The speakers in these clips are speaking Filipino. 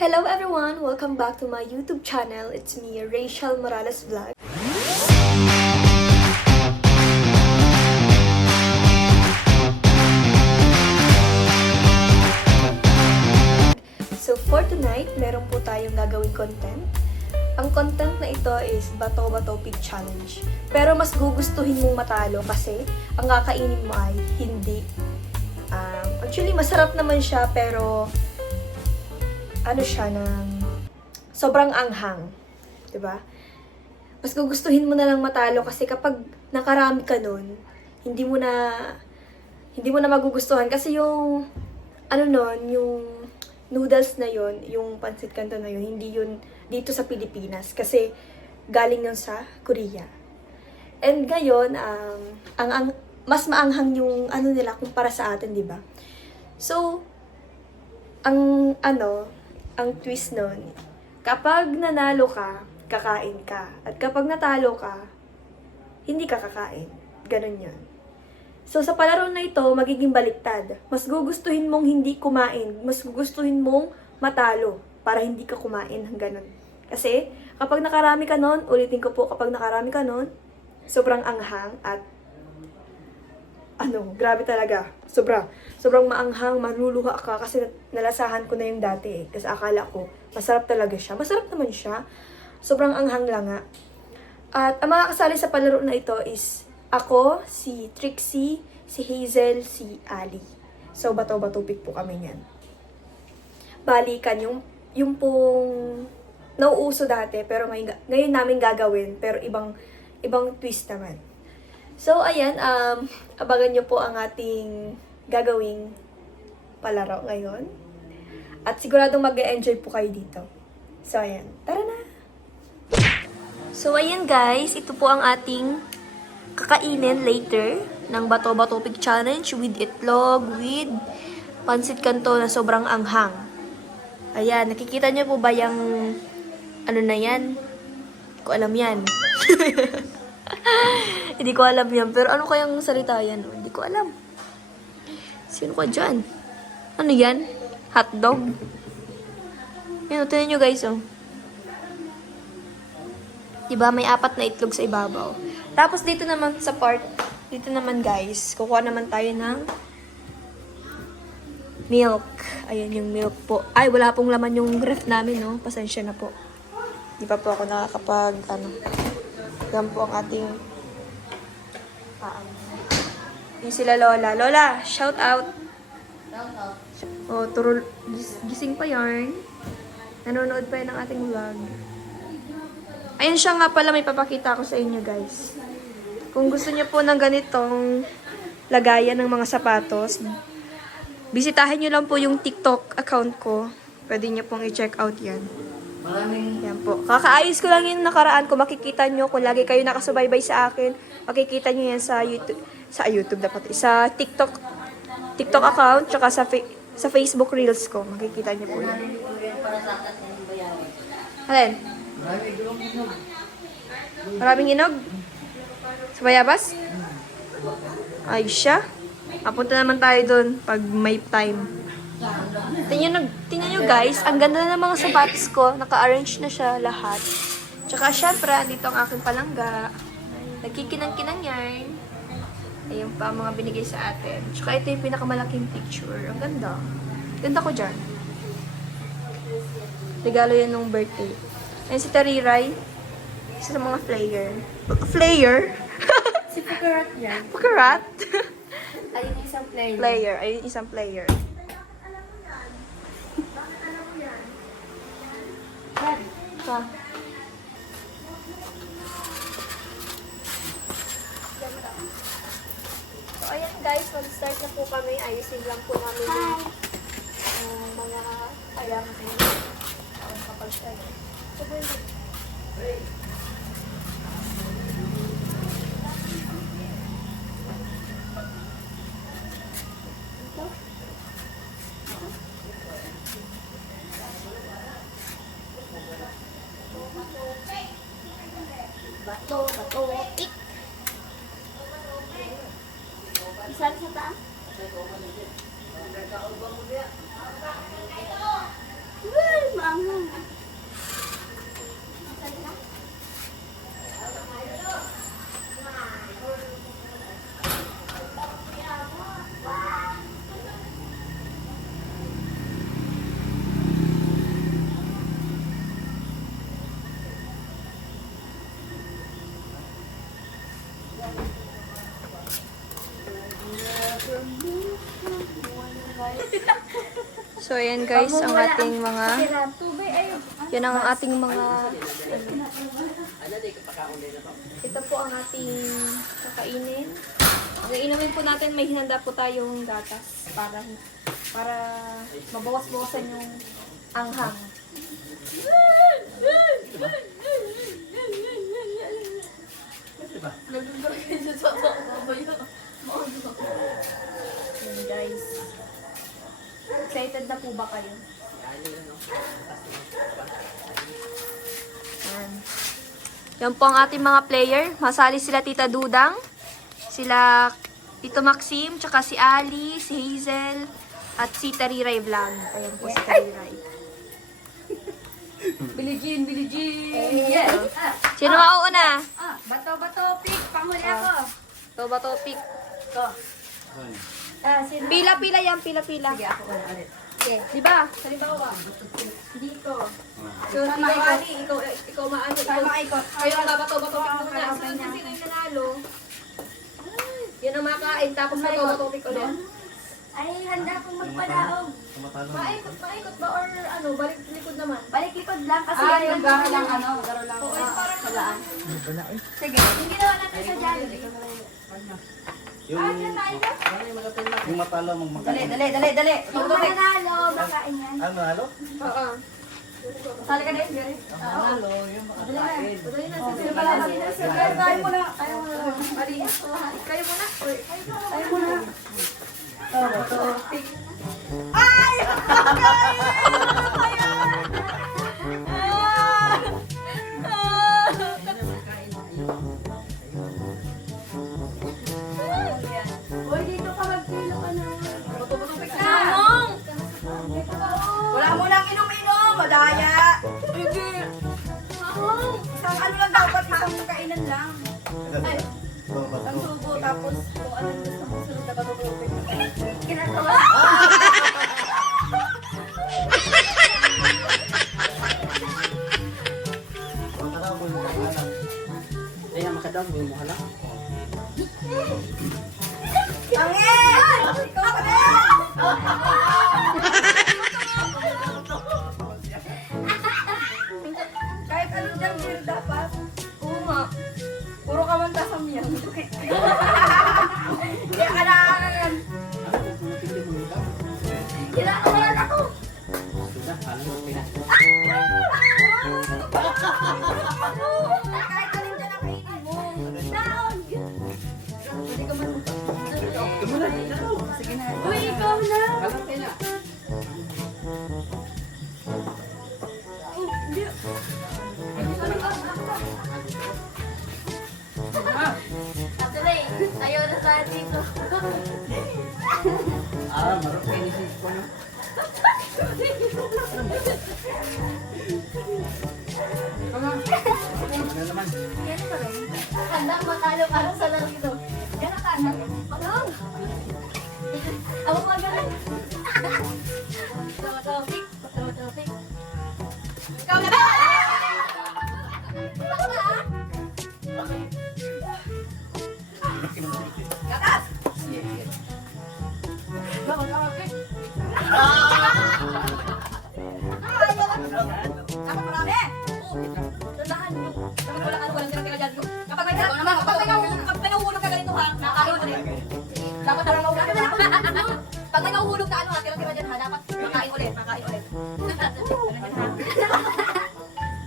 Hello everyone! Welcome back to my YouTube channel. It's me, Rachel Morales Vlog. So for tonight, meron po tayong gagawing content. Ang content na ito is Bato-Bato Pig Challenge. Pero mas gugustuhin mong matalo kasi ang kakainin mo ay hindi. Actually, masarap naman siya pero ano siya ng sobrang anghang. 'Di ba? Mas gugustuhin mo na lang matalo kasi kapag nakarami ka nun, hindi mo na magugustuhan kasi yung ano nun, yung noodles na yon, yung pancit canton na yun, hindi yun dito sa Pilipinas kasi galing yun sa Korea. And ngayon, mas maanghang yung ano nila kumpara sa atin, di ba? So, ang twist nun, kapag nanalo ka, kakain ka. At kapag natalo ka, hindi ka kakain. Ganun yun. So, sa palaro na ito, magiging baliktad. Mas gugustuhin mong hindi kumain. Mas gugustuhin mong matalo para hindi ka kumain ng ganun. Kasi, kapag nakarami ka nun, ulitin ko po, kapag nakarami ka nun, sobrang anghang at grabe talaga. Sobrang maanghang, maluluha ka kasi nalasahan ko na yung dati eh. Kasi akala ko, masarap talaga siya. Masarap naman siya. Sobrang anghang lang nga. At ang mga kasali sa palaro na ito is ako, si Trixie, si Hazel, si Ali. So, bato-bato pick po kami niyan. Balikan yung pong nauuso dati, pero ngayon namin gagawin, pero ibang twist naman. So, ayan, abangan nyo po ang ating gagawing palaro ngayon. At siguradong mag-e-enjoy po kayo dito. So, ayan. Tara na! So, ayan guys, ito po ang ating kakainin later ng Bato-Bato Pig Challenge with itlog, with pancit canton na sobrang anghang. Ayan, nakikita nyo po ba yung ano na yan? Hindi ko alam yan. Hindi ko alam yan. Pero ano kayang salita yan? Hindi ko alam. Sino ka dyan? Ano yan? Hotdog? Yan, tingnan nyo guys, oh. Diba, may 4 na itlog sa ibabaw. Tapos dito naman sa part, dito naman guys, kukuha naman tayo ng milk. Ayan yung milk po. Ay, wala pong laman yung ref namin, no? Pasensya na po. Di pa po ako nakakapag, yan po ang ating yung sila Lola. Lola, shout out. Oh, gising pa yarn. Nanonood pa yan ng ating vlog. Ayun siya nga pala, may papakita ko sa inyo guys. Kung gusto niyo po ng ganitong lagayan ng mga sapatos, bisitahin niyo lang po yung TikTok account ko. Pwede niyo pong i-check out yan. Yan po. Kakaayos ko lang yung nakaraan. Kung makikita nyo, kung lagi kayo nakasubaybay sa akin, makikita nyo yan sa YouTube dapat. Sa TikTok account, tsaka sa Facebook Reels ko. Makikita nyo po yan. Alin? Maraming inog? Sa Bayabas? Ay siya. Papunta naman tayo doon pag may time. Tingnan nyo guys, ang ganda na ng mga sapatos ko. Naka-arrange na siya lahat. Tsaka syempre, dito ang aking palangga. Nagkikinang-kinang yarn. Ayun pa mga binigay sa atin. Tsaka ito yung pinakamalaking picture. Ang ganda. Ganda ko dyan. Regalo yan nung birthday. Ayun si Tariray. Isa sa mga flayer. Flayer? Si Pukarat yan. Pukarat? Ayun yung isang player. Player. Ayun isang player. Pa. So, ayan guys, mag-start na po kami. Ayusin lang po namin yung mga ayan kapag Bato, pik. Isang sa taas. Well, So, ayan guys, ang ating mga... Tubig ay. Yan ang ating mga... Ito po ang ating kakainin. Ang inumin po natin, may hinanda po tayong gatas para mabawas-bawasan yung anghang. Yan guys. Excited na po ba kayo? Yan. Yan po ang ating mga player. Masali sila Tita Dudang, sila Tito Maxim, tsaka si Ali, si Hazel, at si Tariray Vlog. Ayan po si Tariray. Bilijin, bilijin. Yes. Sino mauuna? Bato, bato, pick. Panghuli ako. Ito ba topic? Ito. Sino? Pila-pila yan, pila-pila. Sige, ako na ulit. Okay. Di ba? Halimbawa, dito. So, Tama, ikaw, ikot. Ali, ikaw maano. Tama, ikot. Kayo ang babato-bato muna. parang So, ganyan. sino yung nanalo? Yun ang makain, tapos bato-bato ulit. Ay, handa akong magpadaog. Paikot ba or ano, balik likod naman? Balik likod lang kasi Yung garo lang ano, garo lang. Oo, ito parang Salaan. Sige, yung ginawa natin sa Jollibee. Yung matalo Dali, dali, dali, dali. Yung mananalo, makain yan. Ano, halo? Oo. Sali ka din, Gary. Halo, yung makakain. Madali na. Sino pala kami? Kayo muna. Kayo muna. Ali, kayo muna. Kayo muna. Uy, dito ka magkilo ka na. Nanong! Wala mo lang inom-inom. Madaya. Isang ano lang dapat, isang kainan lang. Isang subo, tapos kung ano yung gusto mo sunod na patutupin. Ginagawa. Matalo mo yung makakain. Ay, makadaw mo hala. Angin! Ikaw pa rin! Kahit anong dyan, Jill, dapat. Oo nga. Puro ka man tasam yan. Kaya kailangan. Ginagawa ako. Sudah, halo, pina. Kahit anong dyan ang kainin mo. Down. Sige na. Uy, ikaw na. Halo, pina. Atuloy, ayaw na sa dito. Marok kayo ni Sis ko, no? Ano naman? Yan pa rin. Handa matalo-talo sa laro ito. Yan ang kanan. Ano? Ako magaling. Topic. Topic. Ikaw na ba? Ako na. Gatas! Dapat marami! Tulahan nyo. Dapat wala ka, walang tira-tira dyan. Kapag may nahuhulog ka ganito ha, nakakain mo rin. Dapat parang nahuhulog ka na. Pag may nahuhulog na ano ha, tira-tira dyan ha, dapat makain ulit.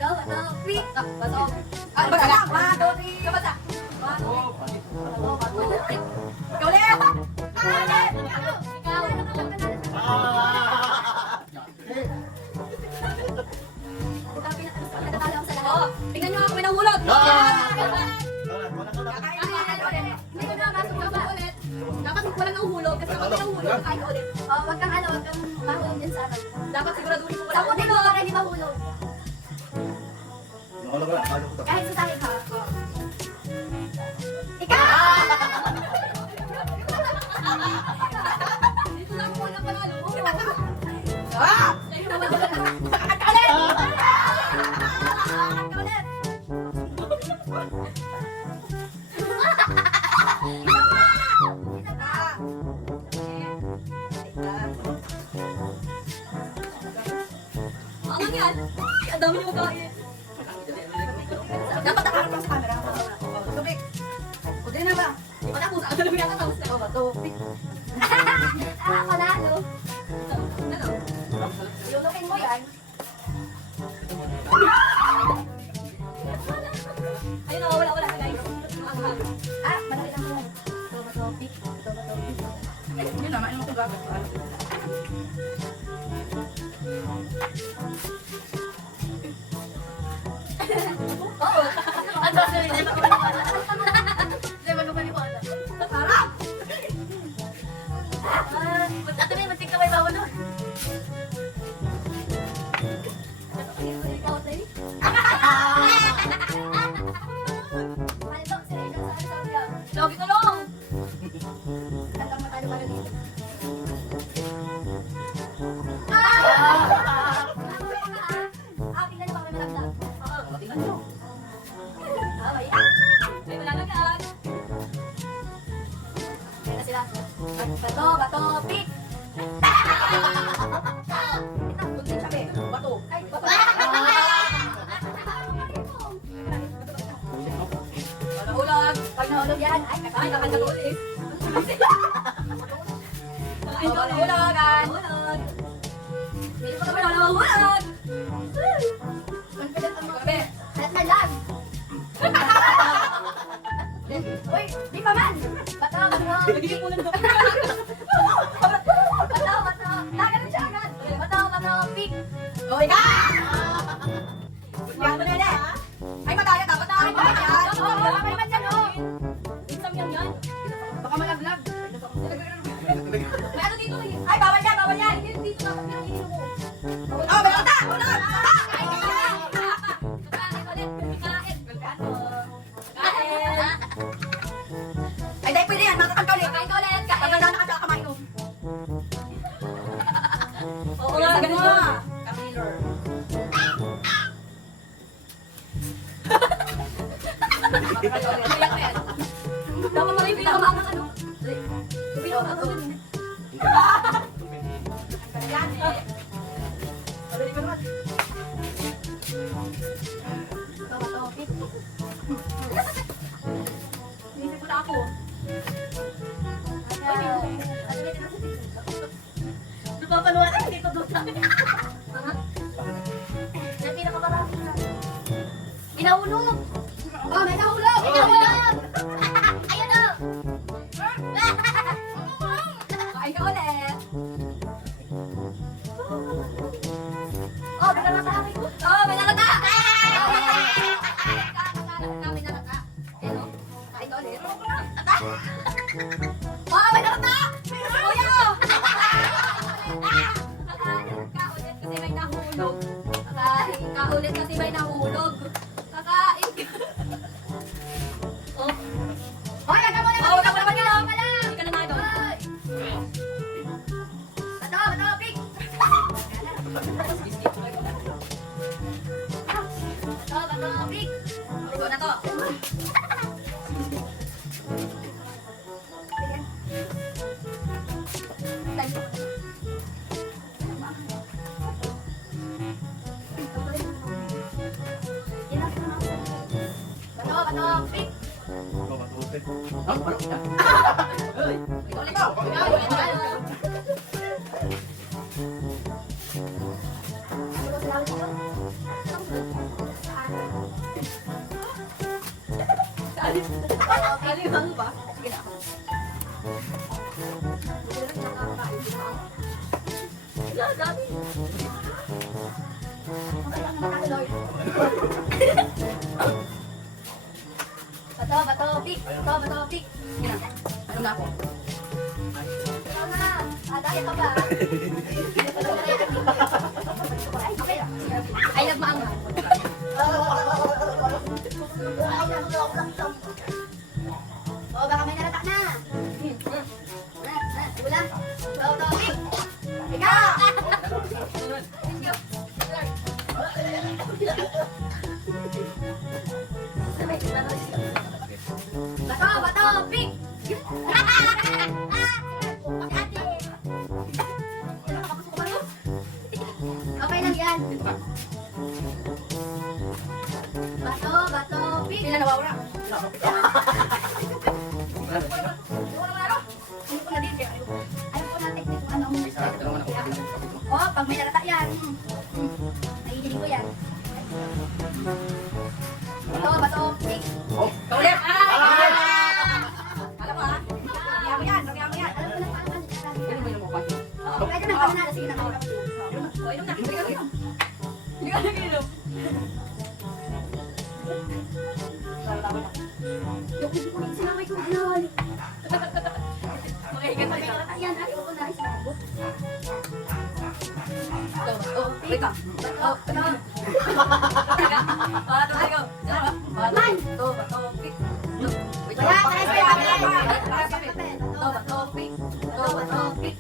Go, topic. Bato. Ano ba ka? One, two, three. Kabasa. Ikaw ulit! Oo, tingnan nyo ako may nahuhulog. Hindi ko na masok ka ulit. Dapat walang nahuhulog kasi kapag may nahuhulog, kain ka ulit. Oh, wag kang mahulog din sa akin. Dapat siguraduhin mo wala. Sabutin mo para hindi mahulog. Halo ka lang, halo ko. Kahit sa sakit ha. Ikaw! Dito lang po lang panalo. Ah! Kayo naman wala. lang yan. Ang dami niyo magkain. Dapat nakaharap sa camera. Tubig. O, din na ba? Di ba tapos? Ang dami yata tapos na. O, tubig. Ako lalo. Ano? Lulukin mo yan. Ayun na, wala na guys. Ah, madali lang mo. Tubig. Yun naman, ano mo ito gagawin? Oo. Ang dami na hindi magpapaniwala. Hindi magpapaniwala. Harap! At may matik na may bawal nun. Lagi ka lang! Hanggang matalo ka na dito. Tingnan niyo baka may malaglag. Oo, tingnan niyo. May malalaglag. Kaya na sila. Bato, pick! Kunti sabi, bato. Ay, bato. Ulag. Pag nahulog yan, ay, Ay, nakakatulis. Ay, ulagan. Ulag. Hindi pa kami nalawalag. Confident ang mga Grabe. Halat na lang. Uy, di pa man. Bato, bato. Hindi mo lang Bato, bato. Naganon siya agad. Bato, bato, pick. Uy, ka! Yan mo na na. Ay, madaya dapat na. Ay, madaya. May man dyan, oh. Insam yan. Baka malaglag. May ano dito eh. Ay, bawal yan, bawal yan. Dito dapat yung ininom mo. Oh, may kata! Ulag! Kain ka na. Kain ulit. Kain. Kain. Ay, dahil pwede yan. Makakanta ulit. Kain ka ulit. Pag Kain. nandang ka sa kamay mo. Oo nga, ganun nga. Kapilor. Dapat pala yung pinakamaan ng ano. Yung pinakamaan ng ano. Yan. Madali ka naman. Inisip ko na ako. Lupapaluan na, hindi ko doon sa akin. Yung pinakamarami na. Pinahulog! Oh, may nahulog! Pinahulog! Ayun o! Kain ka ulit. Oh, binalata! Oh, binalata! Binalata! Ayun o. Kain ka ulit. Oh, binalata! Kuya! Kaulit kasi may nahulog. Kakain ka ulit kasi may nahulog. Kakain ka. Oh. Hoy, aga mo naman. Oh, wala pa naman yun. Hindi ka na nga doon. Bato, bato, pig. Bato, pig. Ugo na to. Bato, bato, pig. Oh, parang ka. Ay, Ulit ko. Ulit ko. Alibang ba? Sige na. Wala, dami. Bato, bato, pik. Bato, bato, pik. Sige na. Ano na ako? Ikaw na. Dahil ka ba? Ay, nagmaanga. Oh, baka may nalata na. Wala. Bato, pik. Ikaw! Thank you. Bato, bato, pik. Okay lang yan. yan. Bato, pick. Hindi na nawawala. Ano ko na din kaya ayaw. Alam ko na technique kung ano ang Isa, kita naman ako. Oh, pag may nalata yan. Naihinig ko yan. Bato, pick. Oh, Kaulit! Alam mo ha? Sabihan mo yan. Alam ko na paano ano mo yung mukha? Pwede na, pwede na. Sige na, kawala ko. O, inom na. Sige, inom. Hindi ka nag-inom. Yung hindi ko yung sinamay ko. Ano? Makahigan Pag may tayo. nalata yan, ayaw ko na. Isinagot. Oh, wait lang. Oh, ano? Bato tayo. Bato, bato, pick. Wait lang. Wala, tayo sa papel. Bato, pick. Bato, pick.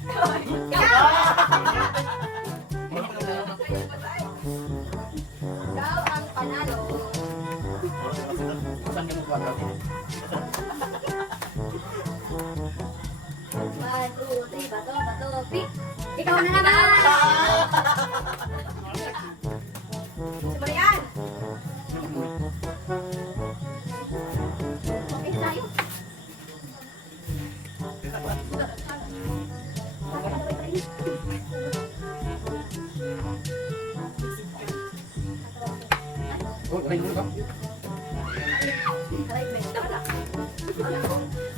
Ikaw ang panalo. Saan ka mukha natin? 1, 2, 3, bato, pick. Ikaw na naman. Simula yan. Okay na tayo. Oh, ay, ano ka?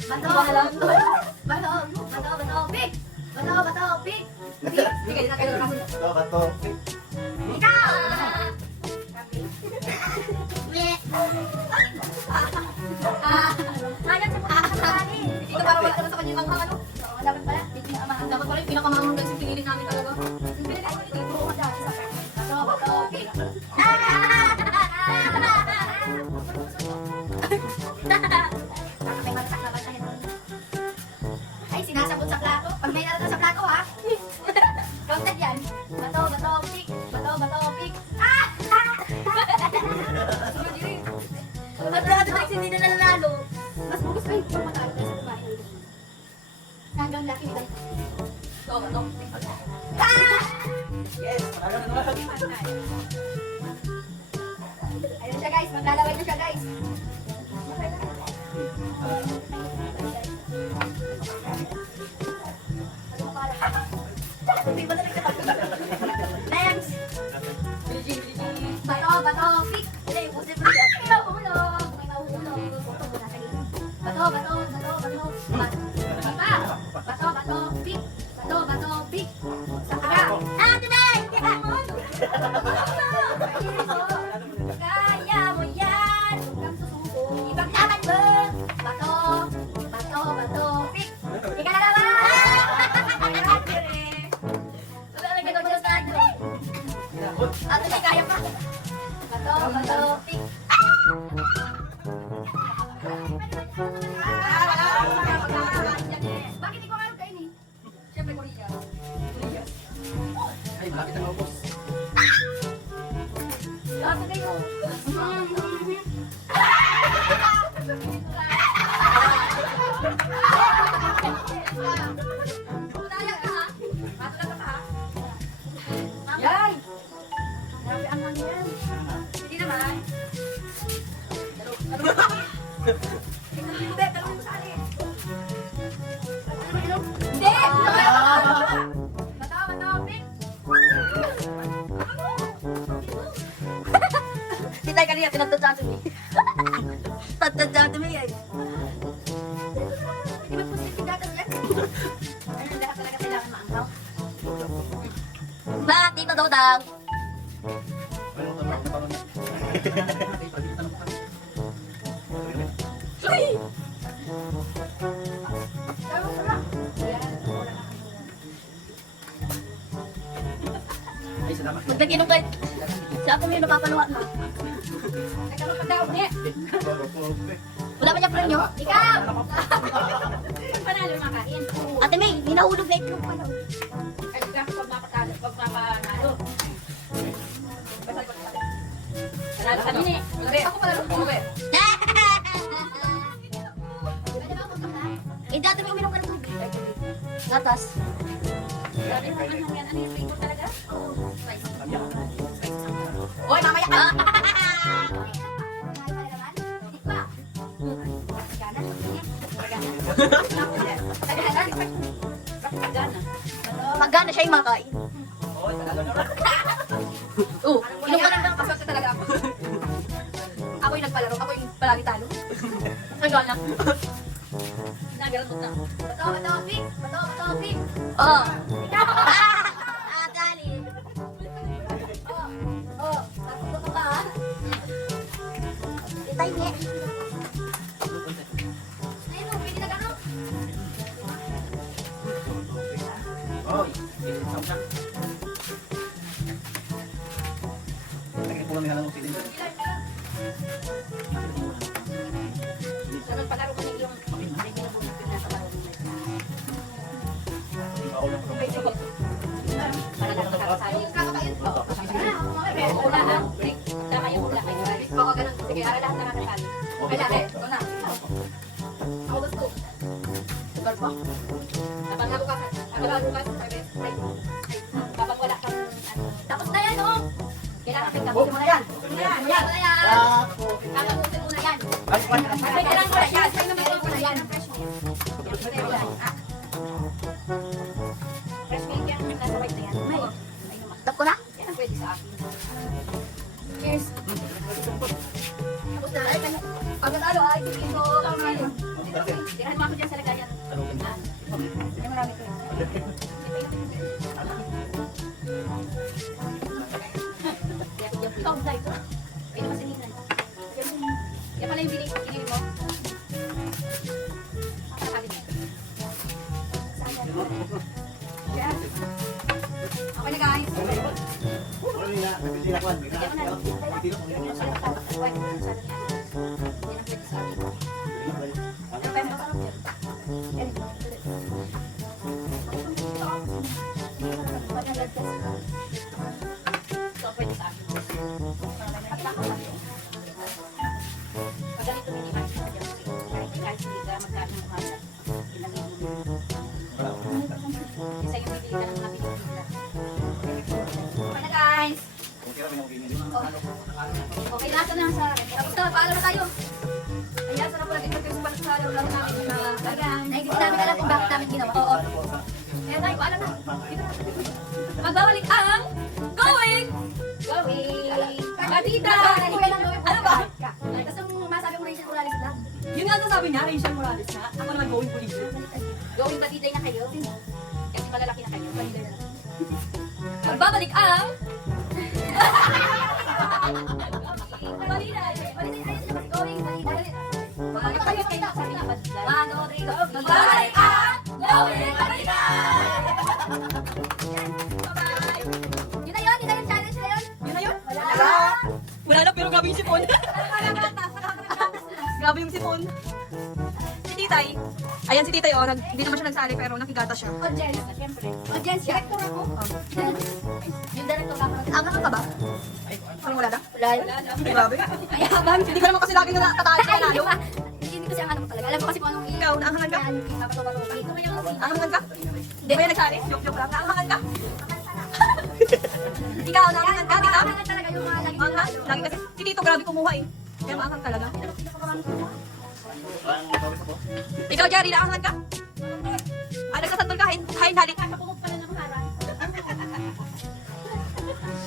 Bato, pick. Bato, pick. Sige, hindi na kayo nakasunod. Ito, bato. Ikaw! Ayan sa pagkakasali. Dito para wala naman sa kanya yung mga ano. Dapat pala, hindi na amahan. Dapat pala yung pinakamahang guys yung pinili namin talaga. Pinili ko dito. Bato, pick. May matak na ba siya? Ay, sinasabot sa plato. Pag may nalata sa plato, ha? Counted yan. Bato, pick. Bato, pick. Ah! Bato, pick. Hindi na nanalo. Mas bukas pa yung matalo tayo sa kumain. Hanggang laki nila. Ito, bato. Ah! Yes, parang ano naman. Ayun siya guys, maglalaway na siya guys. Next! Bato, pick! Hindi, pusin mo siya. May mahulog! May mahulog! Bato, pick! Bato, pick! Sa ka! Ah, today! Kaya mo yan! Huwag kang susuko. Ibang laban mo! Bato, pick! Ika na naman! Wala na gano'n dyan sa ano. Ano na kaya pa? Bato, pick! Bakit di ko kayo kainin? Siyempre, Korea. Ay, malapit na maubos. Lahat na kayo. Daya ka ha? Bato lang ka ha? Yay! Grabe ang hangin. Hindi naman. Dalawin mo sa akin. Hindi! Bato, pick! Si Tay kanina, tinagtadaan mo. Tagtadaan mo yan. Hindi ba po si Gatas yan? Ayun, lahat talaga kailangan maangkaw. Ba, Tito Dodang. Ano ito, parang natanong na. Ay, pagkita na mukha. Sarap, sarap. Ay, salamat. Nagtaginom kayo. Sa ako may napapaluwa na. Nagkaroon ka daw, ulit. Bato, pick. Wala pa niya premyo. Ikaw! Panalo na kain. Ate May, may nahulog na itlog pa daw. Ay, pag mapatalo, pag mapanalo. Panalo ka din eh. Ako pala nung pumawi. Pwede ba ako na? Eh, dati may uminom ka ng tubig. Gatas. Grabe naman ang yan. Ano yung flavor talaga? Kanya. Pagana siya yung makain. Oo, Tagalog na. Inom ka lang kaswerte talaga ako. Ako yung nagpalaro, ako yung palagi talo. Ang gana. Nagaramot na. Bato, pick! Bato, pick! Oo. Gali. Oo. Nakukuto ka ha? Itay niya. Ayun, pwede na gano'n. Oo, isang siya. Lagi po kami halang usilin. Ganun palaro kami yung nasa laro nila. Ako lang po. Para lang kakasali. Kakakain po. Wala na. Tama yung wala kayo. Baka ganun. Sige, ara lahat na kakasali. Okay lang eh. Ito na. Ako gusto. Tugal po. Kapag nabukas, kapag wala kang tapos na yan, oh! Kailangan tapusin mo na yan. Yan na yan. Tatapusin mo na yan. Kailangan mo na yan. Kailangan mo na yan. Fresh milk yan. Nasa white na yan. Tap ko na? Yan ang pwede sa akin. Cheers. Tapos na. Ay, pagkatalo ay dito. Tirahan mo ako dyan sa lagayan. Ay, marami ko yun. Ikaw, Zay. Pwede masalinan. Yan pala yung binili mo. Yes. Okay na guys. Ano nga? Nabili ako. Yan na. Yan ang pwede sa akin. Yan pa yung masarap yan. Yan. So, pwede sa akin. At saka pag ganito minimal siya dyan. Kahit hindi ka magkano ng mga ilagay mo. Isa yung bibili ka ng mga pinipila. Okay na guys. Okay na, ito na sa akin. Tapos na, paalam na tayo. Ayan, sana pala dito kayo sa panagsalaw lang namin yung mga bagang. Na hindi namin alam kung bakit namin ginawa. Oo. Kaya tayo, paalam na. Dito na. Magbabalik ang Going! Batita! Ano ba? Tapos yung masabi mo Rachel Morales lang. Yun nga sabi niya, Rachel Morales na. Ako naman going police. Going batitay na kayo. Kasi malalaki na kayo. Magbabalik ang... Balitay! Ayun sila mas going. Balitay! Magbabalik kayo sa akin. 1, 2, 3, go! Magbabalik ang Going! Balitay! Bye-bye! Yun na yun challenge na yun. Yun na yun? Wala. Wala na, pero grabe yung sipon. Grabe yung sipon. Si Titay. Ayan si Titay, oh. Hindi naman siya nagsali, pero nakigata siya. Audience, siyempre. Audience, director ako. Yung director ako. Ama ka ba? Parang wala na? Wala. Grabe. Ayaban. Hindi ka naman kasi lagi natatalo sa lalo. Hindi kasi ang ano ko talaga. Alam ko kasi kung anong Ikaw, naahangan ka? Naahangan ka? Hindi ba yan nagsali? Joke lang. Naahangan ka? Ikaw, naahangan ka? Di ka? Ayaban talaga yung mga lagi Maanghang? Lagi kasi. Si Tito, grabe kumuha eh. Kaya maanghang talaga. Ikaw, Jerry, naahangan ka? Nagkasantol ka? Hain halik. Kapungog pala ng harang.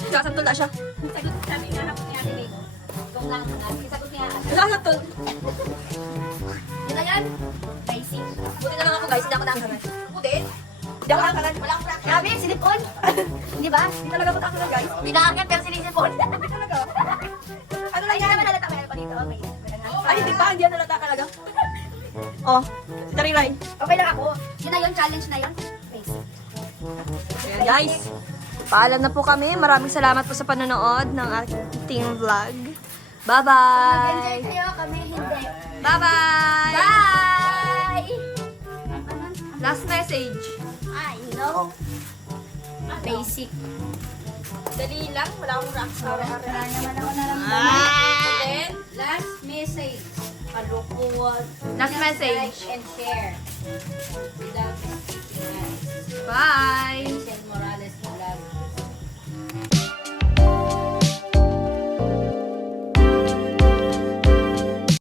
Nagkasantol na siya. Sagot sabi nga ako ni Ate May. Ikaw lang. Sagot niya. Nagkasantol. Yun na yan. Basic. Buti na lang ako guys, hindi ako nakahangan. Buti? Hindi ako nakahangan. Wala akong practice. Grabe, sinipon. Di ba? Hindi talaga ako nakahangan guys. Hindi nakakat pero sinisipon. Hindi talaga. Ano lang Ay, yan? naman halata. Meron pa dito. Okay. Ay, hindi pa. Hindi yan nalata talaga. Oh, si Tariray. Okay lang ako. Yun na yun. Challenge na yun. Basic. Ayan guys, paalam na po kami. Maraming salamat po sa panonood ng ating vlog. Bye-bye! Enjoy kayo. Kami hindi. Bye-bye! Bye! Last message. Ay, no. Basic. Dali lang, wala akong rock Wala naman ako naramdaman. Then, Last message. Kalukuhan. Last message. Like and share. Without speaking. bye! Rachel Morales vlog.